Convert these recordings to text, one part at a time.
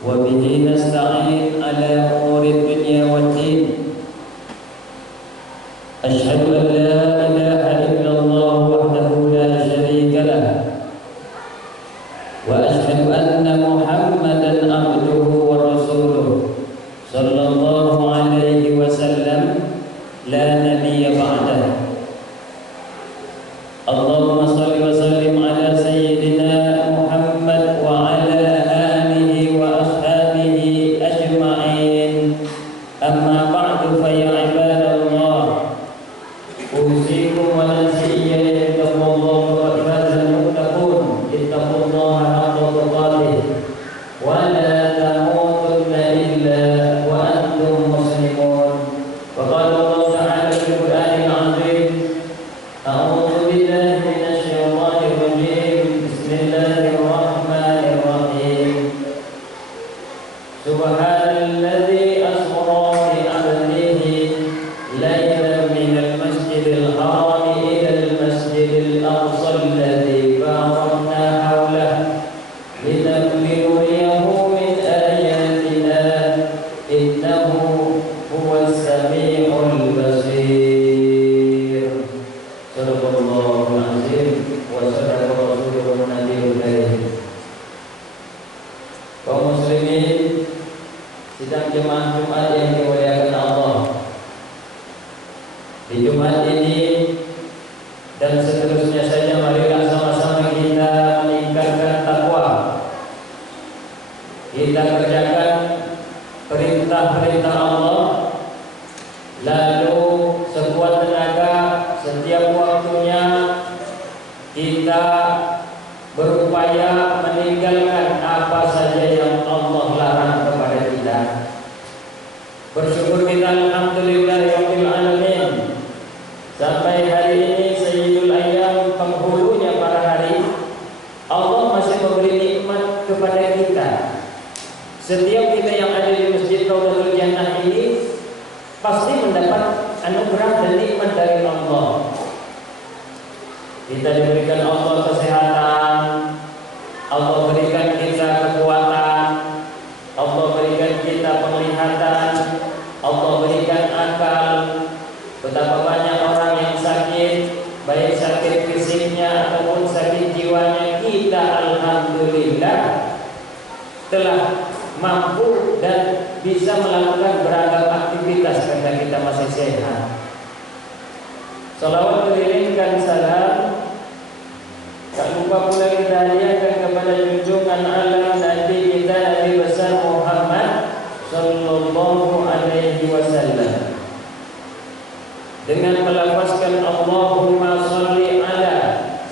وبه نستعين على أمور الدنيا والدين. أشهد أن لا إله إلا الله وحده لا شريك له، وأشهد أن محمدا عبده ورسوله صلى الله عليه وسلم لا نبي بعده. اللهم صل وسلم على سيدنا محمد وعلى آله وأصحابه أجمعين. أما بعد فيا عباد الله، أوصيكم ونفسي بتقوى الله فاز المتقون. اتقوا الله حق تقاته ولا تموتن إلا وأنتم مسلمون. وقال الله تعالى في القرآن العظيم: أعوذ بالله من الشيطان الرجيم. بسم الله الرحمن الرحيم. سبحان الذي أسرى بعبده ليلا من المسجد الحرام إلى المسجد الأقصى الذي باركنا حوله لنبلغه من آياتنا إنه هو السميع البصير. صدق الله العظيم وصدق رسوله النبي الكريم. Kaum muslimin, sidang jemaah Jumat yang dimuliakan Allah, di Jumat ini dan seterusnya saja, marilah sama-sama kita meningkatkan takwa. Kita kerjakan perintah-perintah Allah, lalu sekuat tenaga setiap waktunya kita berupaya meninggalkan apa saja yang Allah larang kepada kita. Bersyukur kita alhamdulillahirabbil alamin, sampai hari ini Sayyidul Ayyam, penghulunya para hari, Allah masih memberi nikmat kepada kita. Setiap kita yang ada di Masjid Rawdatul Jannah ini pasti mendapat anugerah dan nikmat dari Allah. Kita diberikan Allah kesehatan, Allah berikan kita kekuatan, Allah berikan kita penglihatan, Allah berikan akal. Betapa banyak orang yang sakit, baik sakit fisiknya ataupun sakit jiwanya, kita alhamdulillah telah mampu dan bisa melakukan beragam aktivitas karena kita masih sehat. Salawat beriringkan salam, tak lupa pula kita hadiahkan kepada junjungan alam Nabi kita, Nabi besar Muhammad sallallahu alaihi wasallam, dengan melafazkan Allahumma sholli ala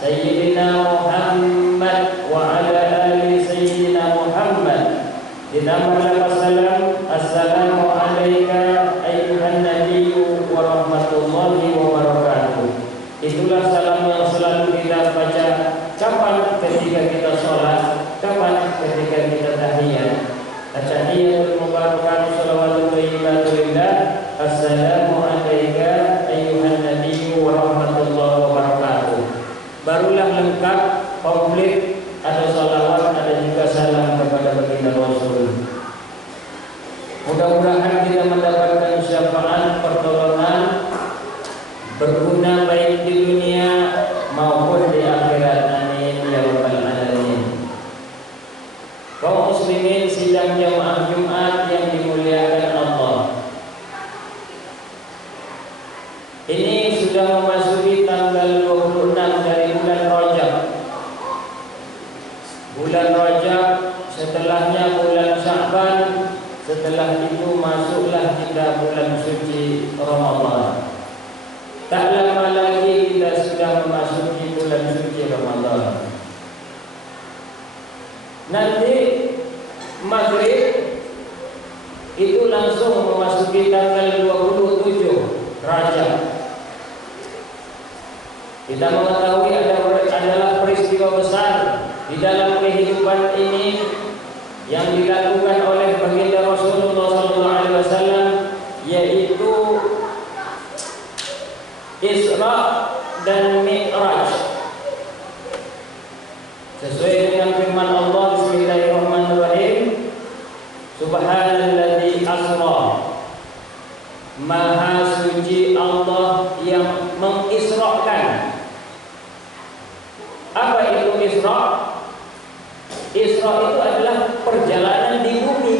Sayyidina Muhammad wa ala ali Sayyidina Muhammad. Ditambah lafaz salam, assalamu alayka ayyuhan nabiyyu wa rahmatullahi wa barakatuh. Itulah salam yang selalu kita baca kapan ketika kita sholat, kapan ketika kita tahiyat. At-tahiyatul mubarakatuh shalawatun thayyibatu lillah. Assalamu alayka ayyuhan nabiyyu wa rahmatullahi wa barakatuh. Barulah lengkap, komplit, ada salawat, ada juga salam kepada baginda Rasul. Mudah-mudahan kita mendapatkan syafaat, pertolongan, berguna baik di dunia maupun di akhirat. Amin ya rabbal alamin. Kaum muslimin sidang jamaah Jumat yang dimuliakan Allah, ini sudah memasuki tanggal 26 dari bulan Rajab. Bulan Rajab, setelahnya bulan Sya'ban, setelah itu masuklah kita bulan suci Ramadan. Tak lama lagi kita sudah memasuki bulan suci Ramadan. Nanti maghrib itu langsung memasuki tanggal 27 Rajab. Kita mengetahui adalah peristiwa besar di dalam kehidupan ini yang dilakukan oleh baginda Rasulullah SAW, yaitu Isra dan Mi'raj. Sesuai dengan firman Allah, Bismillahirrahmanirrahim, Isra itu adalah perjalanan di bumi.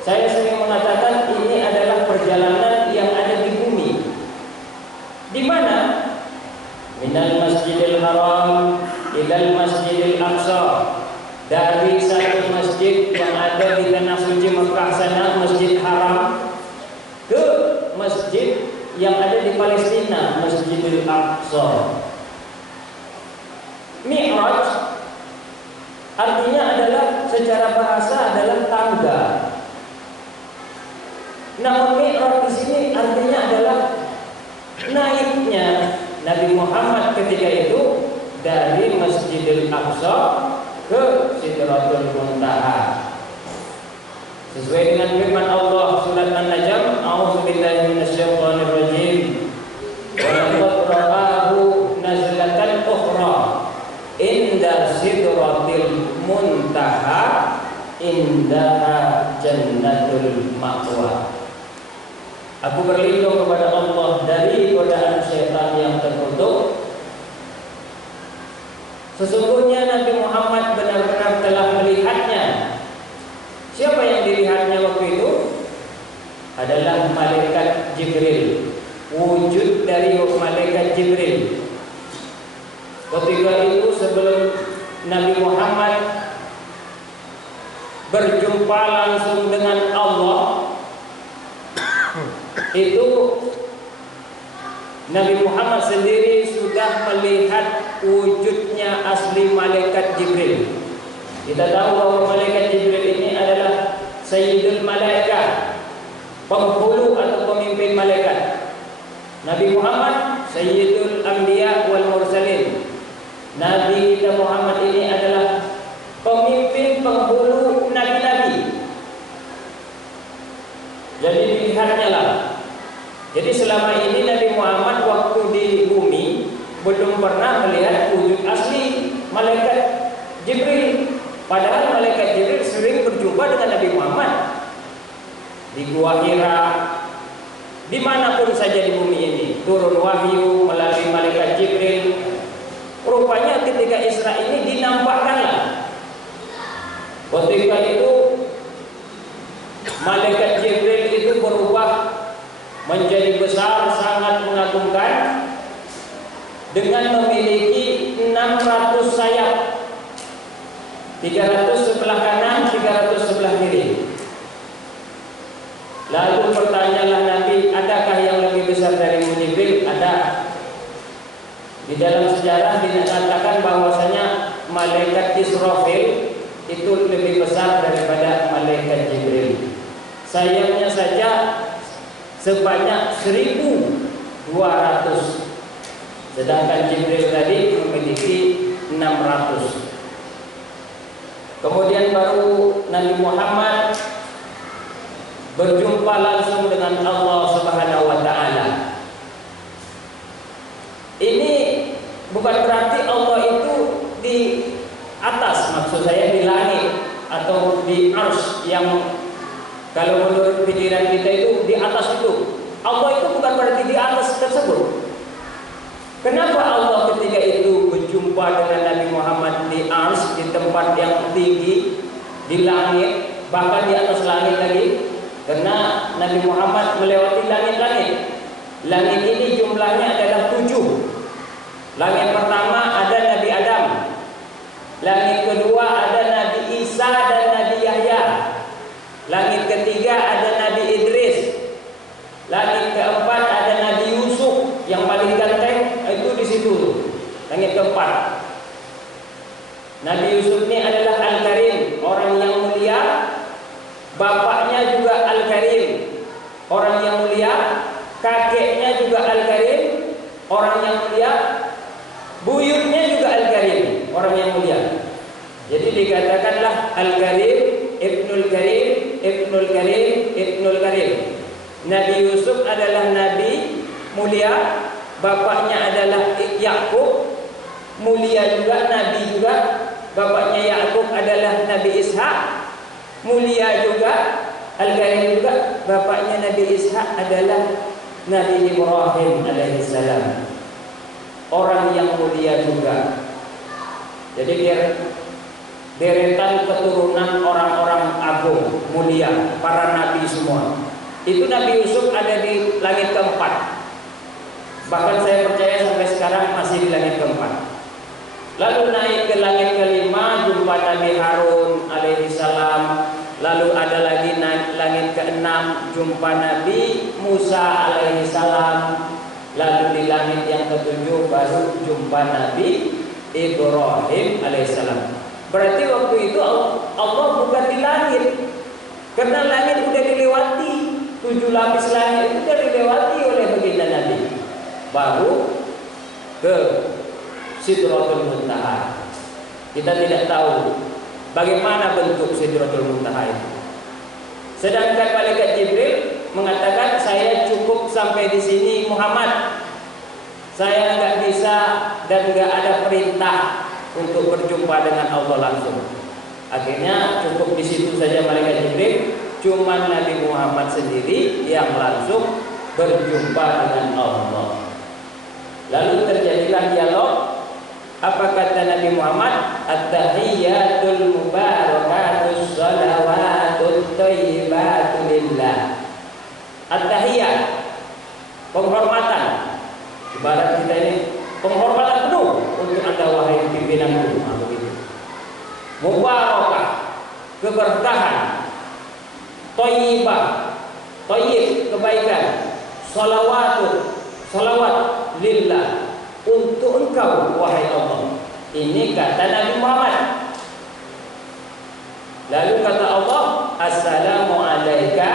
Saya sering mengatakan ini adalah perjalanan yang ada di bumi. Di mana? Minal Masjidil Haram ilal Masjidil Aqsa. Dari satu masjid yang ada di tanah suci Mekah sana, Masjid Haram, ke masjid yang ada di Palestina, Masjidil Aqsa. Mi'raj artinya adalah, secara bahasa adalah tangga. Namun Mi'raj di sini artinya adalah naiknya Nabi Muhammad ketika itu dari Masjidil Aqsa ke Sidratul Muntaha. Sesuai dengan firman Allah surat An-Najm, A'udzubillahi minasyaitonir rajim. Wa laqad ra'ahu nazlatan ukhra inda Sidratil Muntaha indaha jannatul ma'wa. Aku berlindung kepada Allah dari godaan syaitan yang terkutuk. Sesungguhnya Nabi Muhammad benar-benar telah melihatnya. Siapa yang dilihatnya waktu itu? Adalah malaikat Jibril. Wujud dari malaikat Jibril. Ketika itu sebelum Nabi Muhammad berjumpa langsung dengan Allah, itu Nabi Muhammad sendiri sudah melihat wujudnya asli malaikat Jibril. Kita tahu bahwa malaikat Jibril ini adalah Sayyidul Malaikat, penghulu atau pemimpin malaikat. Nabi Muhammad Sayyidul Anbiya wal Mursalin. Nabi kita Muhammad ini adalah pemimpin penghulu nabi-nabi. Jadi dilihatnya lah. Jadi selama ini Nabi Muhammad waktu di bumi belum pernah melihat wujud asli malaikat Jibril. Padahal malaikat Jibril sering berjumpa dengan Nabi Muhammad di Gua Hira, dimanapun saja di bumi ini turun wahyu melalui malaikat Jibril. Rupanya ketika Isra ini dinampakkanlah. Ketika itu malaikat Jibril itu berubah menjadi besar, sangat mengagumkan, dengan memiliki 600 sayap, 300 sebelah kanan, 300 sebelah kiri. Lalu bertanyalah Nabi, adakah yang lebih besar dari Jibril? Ada. Di dalam sejarah dikatakan bahwasanya malaikat Israfil itu lebih besar daripada malaikat Jibril. Sayapnya saja sebanyak 1.200, sedangkan Jibril tadi memiliki 600. Kemudian baru Nabi Muhammad berjumpa langsung dengan Allah Subhanahu wa taala. Ini bukan berarti Allah itu di atas, maksud saya di langit atau di arsy yang kalau menurut pikiran kita itu di atas itu. Allah itu bukan berarti di atas tersebut. Kenapa Allah ketika itu berjumpa dengan Nabi Muhammad di arsy, di tempat yang tinggi, di langit, bahkan di atas langit lagi? Karena Nabi Muhammad melewati langit-langit. Langit ini jumlahnya adalah 7. Langit pertama ada Nabi Adam. Langit kedua ada Nabi Isa dan Nabi Yahya. Langit ketiga ada Nabi Idris. Langit keempat ada Nabi Yusuf yang paling ganteng, itu di situ. Langit keempat. Nabi Yusuf ini adalah Al-Karim, orang yang mulia. Bapaknya juga Al-Karim, orang yang mulia. Kakeknya juga Al-Karim, orang yang mulia. Buyutnya juga Al-Karim, orang yang mulia. Jadi dikatakanlah Al-Karim, Ibnul Karim, Ibnul Karim, Ibnul Karim. Nabi Yusuf adalah nabi mulia, bapaknya adalah Yakub, mulia juga, nabi juga. Bapaknya Yakub adalah Nabi Ishak, mulia juga. Al-Karim juga, bapaknya Nabi Ishak adalah Nabi Ibrahim alaihissalam, orang yang mulia juga. Jadi biar deretan keturunan orang-orang agung, mulia, para nabi semua. Itu Nabi Yusuf ada di langit keempat. Bahkan saya percaya sampai sekarang masih di langit keempat. Lalu naik ke langit kelima, jumpa Nabi Harun alaihi salam. Lalu ada lagi naik langit keenam, jumpa Nabi Musa alaihi salam. Lalu di langit yang ketujuh baru jumpa Nabi Ibrahim alaihissalam. Berarti waktu itu Allah bukan di langit, karena langit sudah dilewati, 7 lapis langit itu sudah dilewati oleh baginda Nabi. Baru ke Sidratul Muntaha. Kita tidak tahu bagaimana bentuk Sidratul Muntaha itu. Sedangkan malaikat Jibril mengatakan, saya cukup sampai di sini Muhammad. Saya nggak bisa dan nggak ada perintah untuk berjumpa dengan Allah langsung. Akhirnya cukup di situ saja malaikat Jibril. Cuma Nabi Muhammad sendiri yang langsung berjumpa dengan Allah. Lalu terjadilah dialog. Apa kata Nabi Muhammad? At-tahiyyatul mubarakatus shalawatut thayyibatu lillah. At-tahiyyat, penghormatan. Ibarat kita ini penghormatan penuh untuk Anda wahai pimpinanku. Mubarakah, keberkahan. Thayyibah, thayyib, kebaikan. Salawat lillah, untuk engkau wahai Allah. Ini kata Nabi Muhammad. Lalu kata Allah, assalamu alayka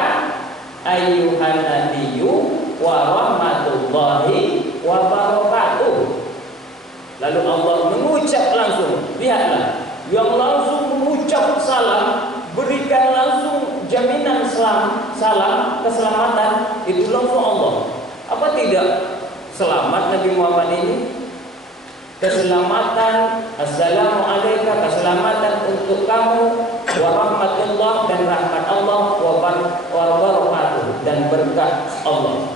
ayyuhan nabiyyu wa rahmatullahi wa barakatuh. Lalu Allah mengucap langsung, lihatlah, yang langsung mengucap salam, berikan langsung jaminan salam keselamatan, itu langsung Allah. Apa tidak selamat Nabi Muhammad ini? Keselamatan, assalamu alayka, keselamatan untuk kamu, wa rahmatullah, dan rahmat Allah, wa barakatuh, dan berkah Allah.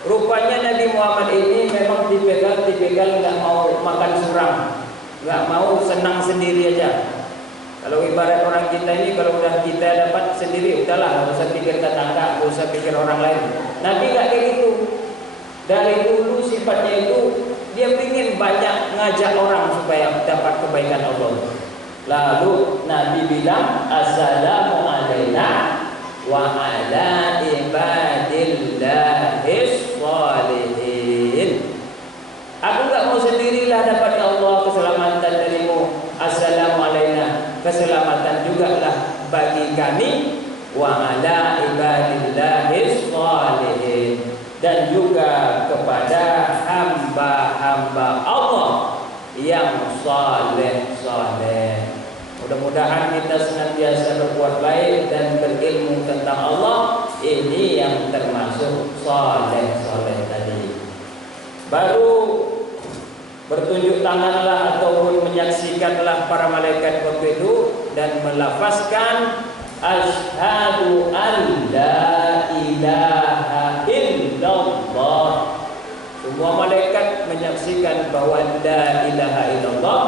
Rupanya Nabi Muhammad ini memang tipikal nggak mau makan surang, nggak mau senang sendiri aja. Kalau ibarat orang kita ini, kalau udah kita dapat sendiri, udahlah, nggak usah pikir tetangga, nggak usah pikir orang lain. Nabi nggak kayak gitu. Dari dulu sifatnya itu dia ingin banyak ngajak orang supaya dapat kebaikan Allah. Lalu Nabi bilang, assalamu alayna wa ala ibadillahis shalihin. Aku nggak mau sendirilah dapat ya Allah keselamatan darimu. Assalamu alayna, keselamatan juga lah bagi kami, wa ala ibadillahis shalihin, dan juga kepada hamba-hamba Allah yang saleh-saleh. Mudah-mudahan kita senantiasa berbuat baik dan berilmu tentang Allah. Ini yang termasuk saleh-saleh tadi. Baru bertunjuk tanganlah ataupun menyaksikanlah para malaikat waktu itu dan melafazkan asyhadu an la ilaha illallah. Semua malaikat menyaksikan bahwa la ilaha illallah,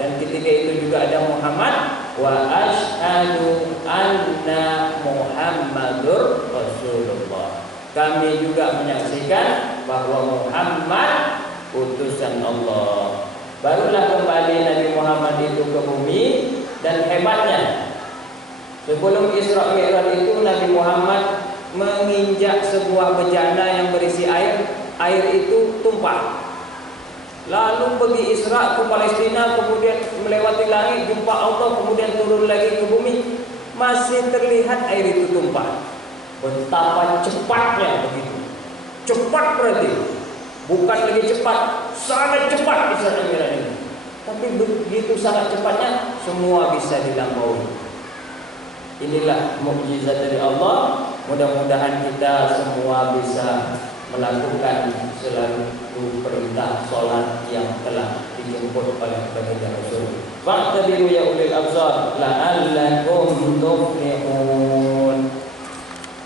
dan ketika itu juga ada Muhammad, wa asyhadu anna Muhammadur Rasulullah. Kami juga menyaksikan bahwa Muhammad utusan Allah. Barulah kembali Nabi Muhammad itu ke bumi. Dan hebatnya, sebelum Isra Mi'raj itu Nabi Muhammad menginjak sebuah bejana yang berisi air itu tumpah. Lalu pergi Isra ke Palestina, kemudian melewati langit, jumpa Allah, kemudian turun lagi ke bumi, masih terlihat air itu tumpah. Betapa cepatnya begitu. Cepat berarti, bukan lagi cepat, sangat cepat Isra Mi'raj ini. Tapi begitu sangat cepatnya, semua bisa dilampaui. Inilah mukjizat dari Allah. Mudah-mudahan kita semua bisa melakukan selalu perintah sholat yang telah dijemput oleh baginda Rasul. Fa'tabiru ya ulil absar la'allakum tuflihun.